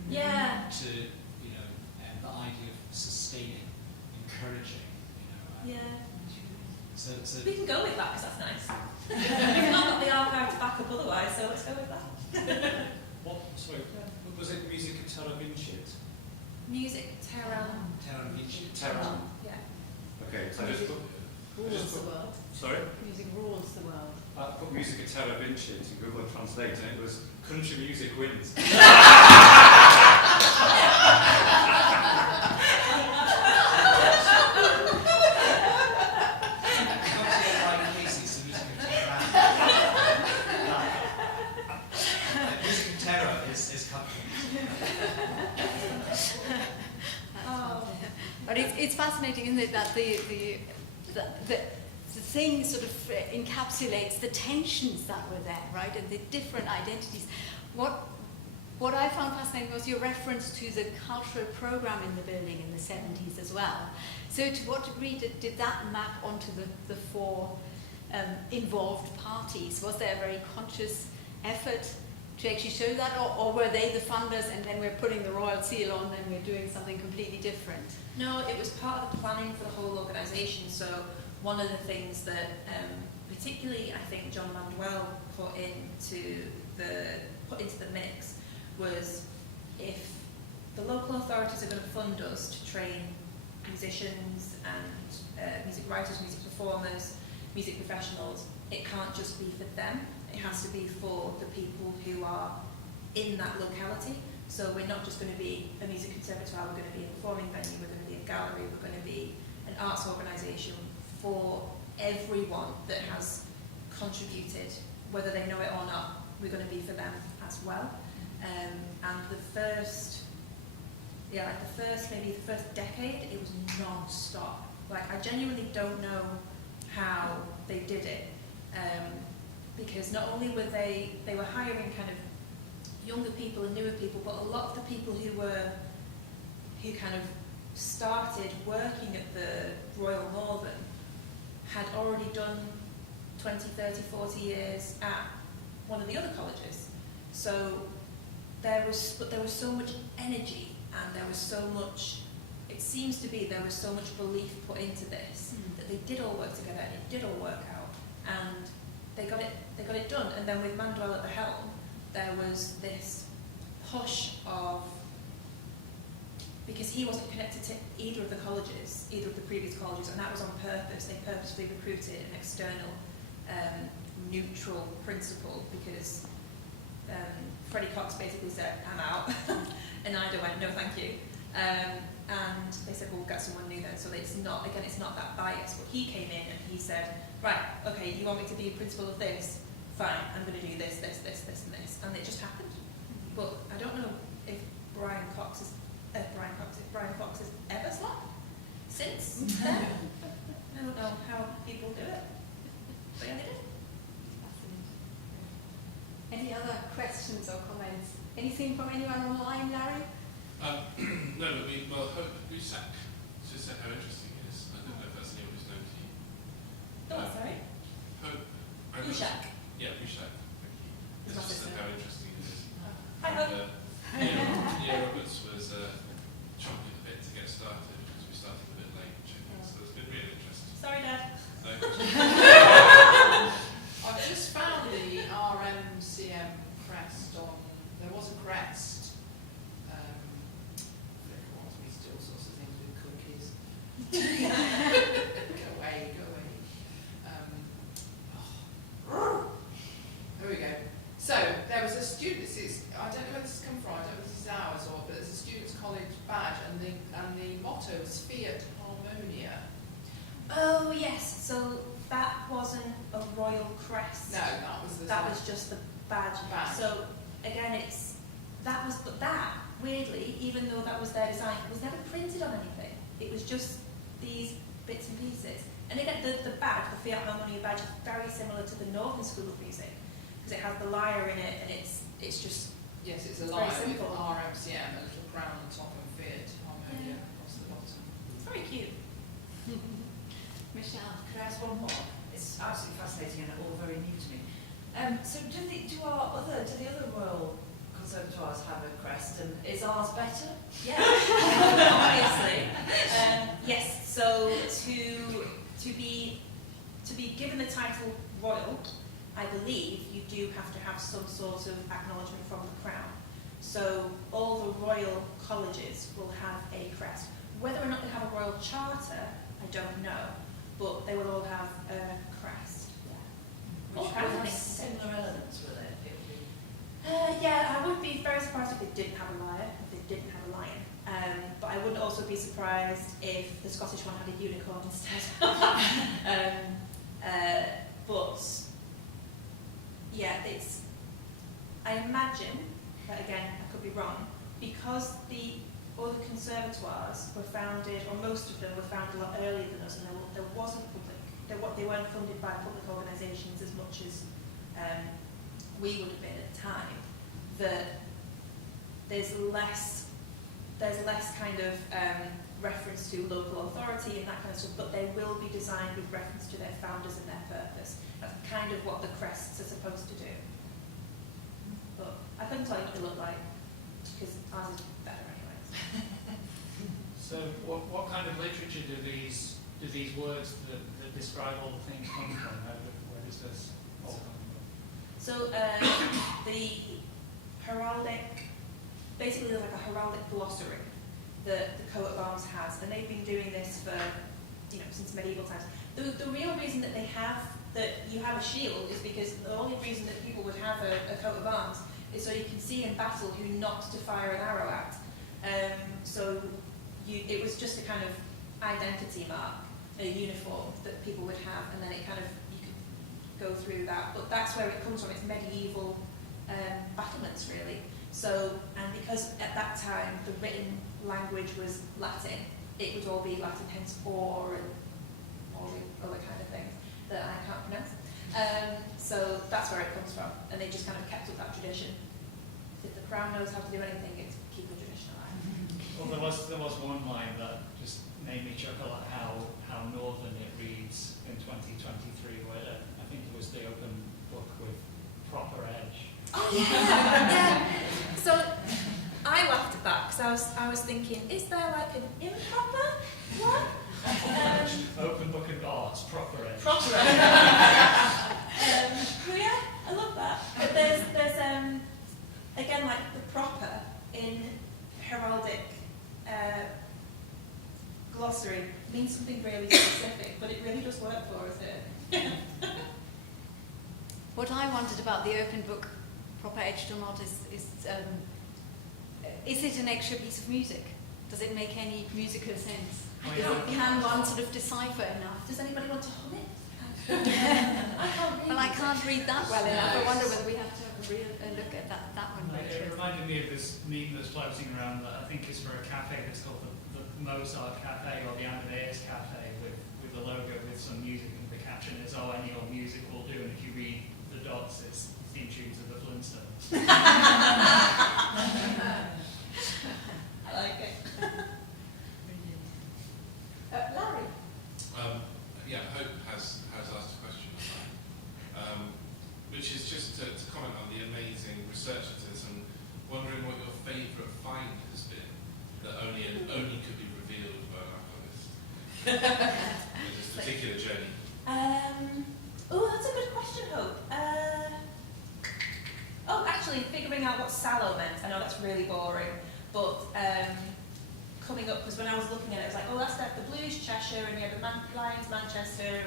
Yeah. To the idea of sustaining, encouraging. Yeah. So We can go with that because that's nice. We've not got the archive to back up otherwise, so let's go with that. Was it Music of Terra Vincit? Music, Terra. Terra Vincit. Terra. Yeah. Okay, so I just put. Rules the world. Sorry? Music rules the world. I put Music of Terra Vincit in Google Translate, and it was country music wins. But it's fascinating, isn't it, that the thing sort of encapsulates the tensions that were there, right, and the different identities. What I found fascinating was your reference to the cultural program in the building in the 70s as well. So to what degree did that map onto the four involved parties? Was there a very conscious effort to actually show that, or were they the funders and then we're putting the royal seal on and we're doing something completely different? No, it was part of the planning for the whole organisation. So one of the things that particularly I think John Mandwell put into the mix was, if the local authorities are going to fund us to train musicians and music writers, music performers, music professionals, it can't just be for them. It has to be for the people who are in that locality. So we're not just going to be a music conservatoire, we're going to be a performing venue, we're going to be a gallery, we're going to be an arts organisation for everyone that has contributed, whether they know it or not. We're going to be for them as well. And the first decade, it was non-stop. Like, I genuinely don't know how they did it. because not only were they were hiring kind of younger people and newer people, but a lot of the people who kind of started working at the Royal Northern had already done 20, 30, 40 years at one of the other colleges. So there was so much energy, and there was so much, it seems to be there was so much belief put into this that they did all work together and it did all work out, and they got it done. And then with Mandwell at the helm, there was this push of, because he wasn't connected to either of the colleges, either of the previous colleges, and that was on purpose. They purposely recruited an external neutral principal, because Freddie Cox basically said, I'm out, and Ida went, no thank you. And they said, well, we'll get someone new then. So it's not that bias, but he came in and he said, right, okay, you want me to be a principal of this? Fine, I'm going to do this, this, this, this, and this. And it just happened. But I don't know if Brian Cox has ever slapped since then. I don't know how people do it, but yeah, they did. Any other questions or comments? Anything from anyone online, Larry? No, but Busak just said how interesting it is. I don't know if that's anyone who's known to you. Sorry? Busak. Yeah, Busak. Thank you. It's It's not just said his how interesting it is. Hi, Hope. Yeah, Roberts was chomping at the bit to get started because we started a bit late, so it's been really interesting. Sorry, Dad. So, I've just found the RNCM crest on, there was a crest. It wants me to do all sorts of things with cookies. Go away, go away. Here we go. So, there was a student, I don't know where this has come from, I don't know if this is ours or, but it's a student's college badge, and the motto is Fiat Harmonia. Oh yes, so that wasn't a royal crest. No, that was the That was just the badge. Badge. So again, but that weirdly, even though that was their design, was never printed on anything. It was just these bits and pieces. And again, the badge, the Fiat Harmonia badge, is very similar to the Northern School of Music, because it has the lyre in it, and it's just. Yes, it's a It's line very with simple. RNCM, a little crown on top and Fiat Harmonia across the bottom. It's very cute. Michelle? Could I ask one more? It's absolutely fascinating and all very new to me. So do the other Royal Conservatoires have a crest, and is ours better? Yeah, obviously. Yes. So to be given the title royal, I believe you do have to have some sort of acknowledgement from the Crown. So all the royal colleges will have a crest. Whether or not they have a royal charter, I don't know, but they will all have a crest. Which All would have happening. similar elements with it. It would be. Yeah, I would be very surprised if they didn't have a lyre, if they didn't have a lion. But I wouldn't also be surprised if the Scottish one had a unicorn instead. But yeah, I imagine, but again, I could be wrong, because the other conservatoires were founded, or most of them were founded a lot earlier than us, and there wasn't they weren't funded by public organisations as much as we would have been at the time, that there's less kind of reference to local authority and that kind of stuff, but they will be designed with reference to their founders and their purpose. That's kind of what the crests are supposed to do. But I couldn't tell you what they look like, because ours is better anyway. So what kind of literature do these words that describe all the things come from? Where does this all come from? So the heraldic, basically there's like a heraldic glossary that the coat of arms has, and they've been doing this for, since medieval times. The real reason that you have a shield is because the only reason that people would have a coat of arms is so you can see in battle who not to fire an arrow at. It was just a kind of identity mark, a uniform that people would have, and then you could go through that. But that's where it comes from. It's medieval battlements, really. So, and because at that time the written language was Latin, it would all be Latin, hence or and all the other kind of things that I can't pronounce. So that's just kind of kept up that tradition. If the Crown knows how to do anything, it's keep the tradition alive. Well, there was one line that just made me chuckle at how northern it reads in 2023, where I think it was the open book with proper edge. Oh yeah, yeah. So I laughed at that because I was thinking, is there like an improper one? Open book and it's proper edge. Proper. Well, yeah, I love that. But there's again, like the proper in heraldic glossary means something really specific, but it really does work for us here. What I wondered about the open book, proper edged or not, is it an extra piece of music? Does it make any musical sense? Oh, yeah. Can one sort of decipher enough? Does anybody want to hum it? I can't read. Well, I can't read that well enough. I wonder whether we have to have a real look at that one. It reminded me of this meme that's floating around that I think is for a cafe that's called the Mozart Cafe or the Amadeus Cafe with the logo with some music, and the caption is, "Oh, any old music will do," and if you read the dots, it's theme tunes of the Flintstones. I like it. Larry. Yeah, Hope has asked a question online, which is just to comment on the amazing research into this and wondering what your favourite find has been that only could be revealed by an archivist in this particular journey. Oh, that's a good question, Hope. Actually, figuring out what sallow meant. I know that's really boring, but coming up, because when I was looking at it, I was like, oh, that's like the Blues Cheshire, and you have the Lions Manchester,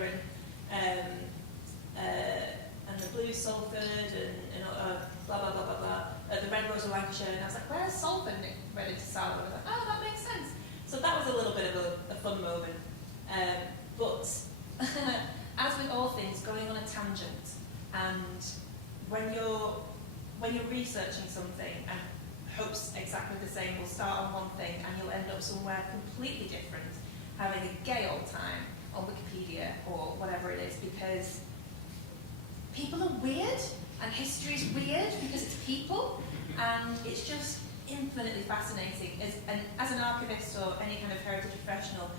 and the Blues Salford, and blah blah blah blah blah. The Red Rose of Lancashire, and I was like, where's Salford read into sallow? And I was like, oh, that makes sense. So that was a little bit of a fun moment. But as with all things, going on a tangent, and when you're researching something and Hope's exactly the same, we'll start on one thing and you'll end up somewhere completely different, having a gay old time on Wikipedia or whatever it is, because people are weird and history's weird because it's people, and it's just infinitely fascinating. As an archivist or any kind of heritage professional,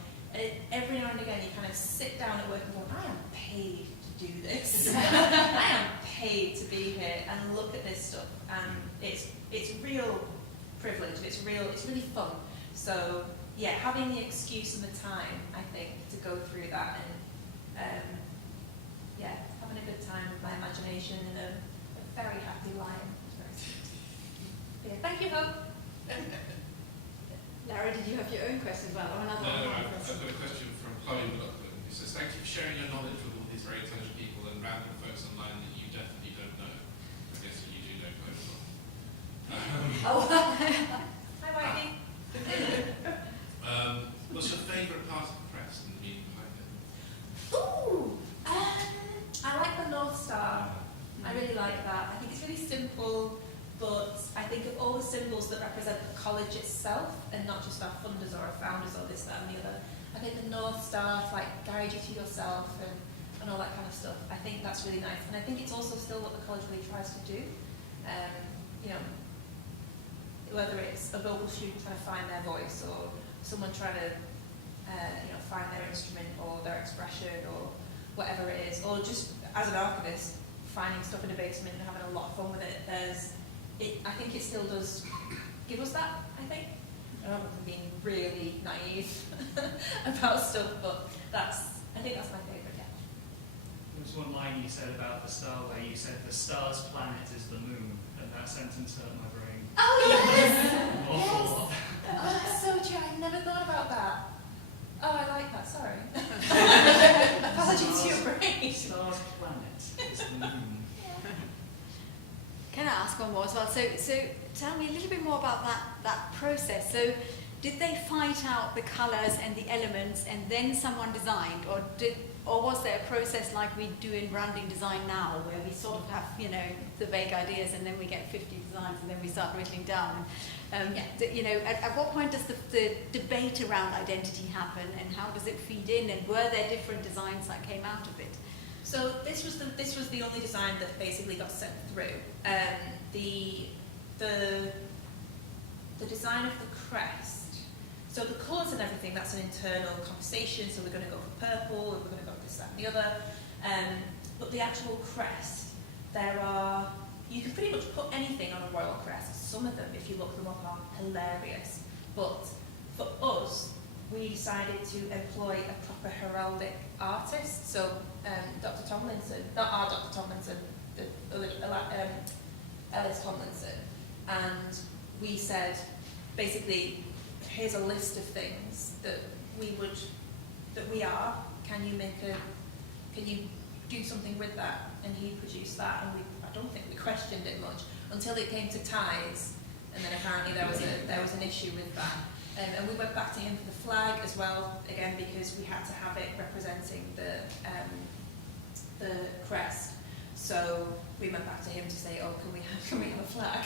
every now and again you kind of sit down at work and go, I am paid to do this. I am paid to be here and look at this stuff, and it's real privilege. It's really fun. So yeah, having the excuse and the time, I think, to go through that, and yeah, having a good time with my imagination and a very happy lion. Very sweet. Yeah, thank you, Hope. Larry, did you have your own question as well? Or another No, one? I've got a question from Chloe McLaughlin, who says, thank you for sharing your knowledge with all these very intelligent people and random folks online that you definitely don't know. I guess that you do know quite a lot. Hi, Whitey. What's your favourite part of the press and the meaning behind it? Ooh, I like the North Star. I really like that. I think it's really simple, but I think of all the symbols that represent the college itself and not just our funders or our founders or this, that and the other. I think the North Star to like guide you to yourself and all that kind of stuff. I think that's really nice. And I think it's also still what the college really tries to do. You know, whether it's a vocal student trying to find their voice or someone trying to find their instrument or their expression or whatever it is, or just as an archivist finding stuff in a basement and having a lot of fun with it. I think it still does give us that, I think. I don't know if I'm being really naive about stuff, but I think that's my favourite, yeah. There was one line you said about the star where you said the star's planet is the moon, and that sentence hurt my brain. Oh, yes! An awful lot. Oh, that's so true. I never thought about that. Oh, I like that. Sorry. Apologies to your brain. The star's planet is the moon. Can I ask one more as well? So tell me a little bit more about that process. So did they fight out the colours and the elements and then someone designed, or was there a process like we do in branding design now, where we sort of have, the vague ideas and then we get 50 designs and then we start whittling down? At what point does the debate around identity happen, and how does it feed in, and were there different designs that came out of it? So this was the only design that basically got sent through. The design of the crest. So the colours and everything, that's an internal conversation. So we're going to go for purple, and we're going to go for this, that, and the other. But the actual crest, you can pretty much put anything on a royal crest. Some of them, if you look them up, are hilarious. But for us, we decided to employ a proper heraldic artist. So Dr. Tomlinson, not our Dr. Tomlinson, Ellis Tomlinson, and we said, basically, here's a list of things that we are. Can you do something with that? And he produced that, and I don't think we questioned it much until it came to ties, and then apparently there was an issue with that. And we went back to him for the flag as well, again because we had to have it representing the crest. So we went back to him to say, oh, can we have a flag?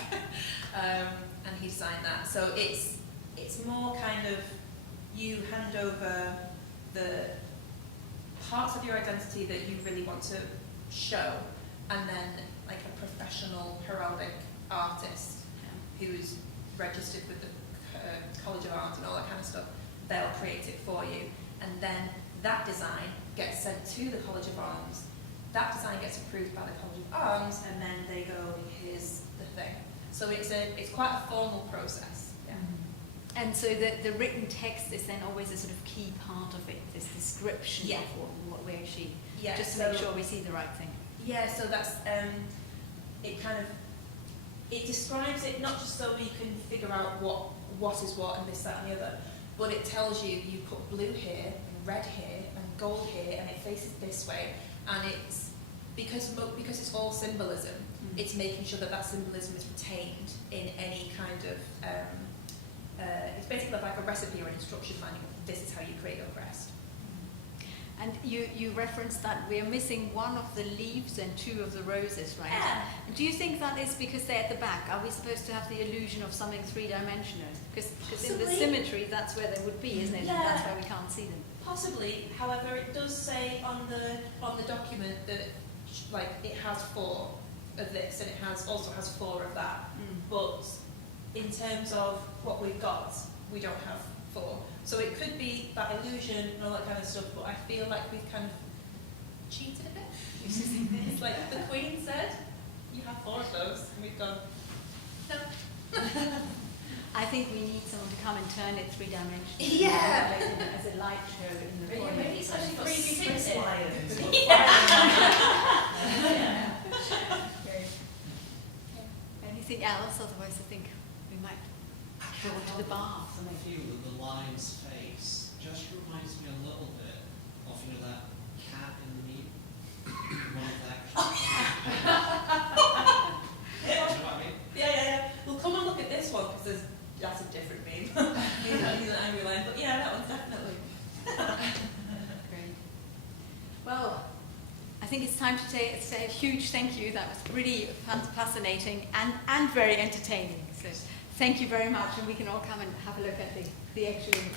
And he signed that. So it's more kind of, you hand over the parts of your identity that you really want to show, and then like a professional heraldic artist who's registered with the College of Arms and all that kind of stuff, they'll create it for you, and then that design gets sent to the College of Arms. That design gets approved by the College of Arms, and then they go, here's the thing. So it's quite a formal process. Yeah. And so the written text is then always a sort of key part of it, this description of what we actually, just to make sure we see the right thing. Yeah, so that's, it describes it not just so you can figure out what is what and this, that and the other, but it tells you put blue here, and red here, and gold here, and it faces this way, and it's, because it's all symbolism, it's making sure that symbolism is retained in any kind of, it's basically like a recipe or an instruction manual. This is how you create your crest. And you referenced that we are missing one of the leaves and two of the roses, right? Yeah. Do you think that is because they're at the back? Are we supposed to have the illusion of something three-dimensional? Because in the symmetry, that's where they would be, isn't it? Yeah. And that's why we can't see them. Possibly. However, it does say on the document that it has 4 of this, and it also has 4 of that. But in terms of what we've got, we don't have 4. So it could be that illusion and all that kind of stuff, but I feel like we've kind of cheated a bit. It's like the Queen said, you have 4 of those, and we've gone, no. I think we need someone to come and turn it three-dimensional. Yeah. As a light show in the foyer. Maybe it's actually got 6 lions. Anything else? Otherwise, I think we might go to the bar. I feel that the lion's face just reminds me a little bit of, that cat in the meat. One of that. You know what I mean? Yeah. Well, come and look at this one, because that's a different meme. He's an angry lion, but yeah, that one's definitely. Great. Well, I think it's time to say a huge thank you. That was really fascinating and very entertaining. So thank you very much, and we can all come and have a look at the actual image.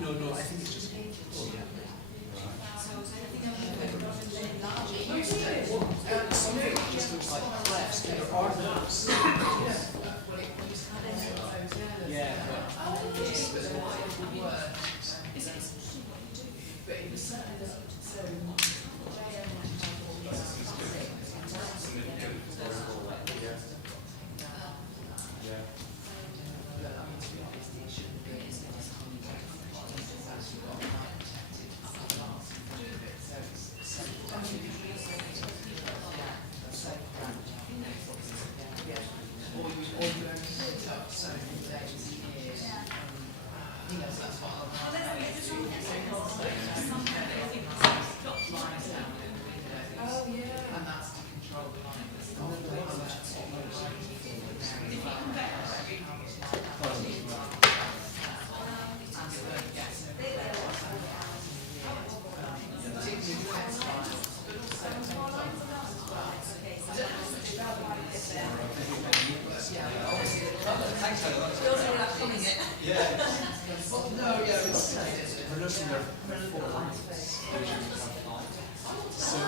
No, I think it's just. Some of it just looks like crest. There are those. Yeah, but it was certainly so Oh, yeah. And that's to control the line. Well, no, yeah, we're looking at 4 lines. So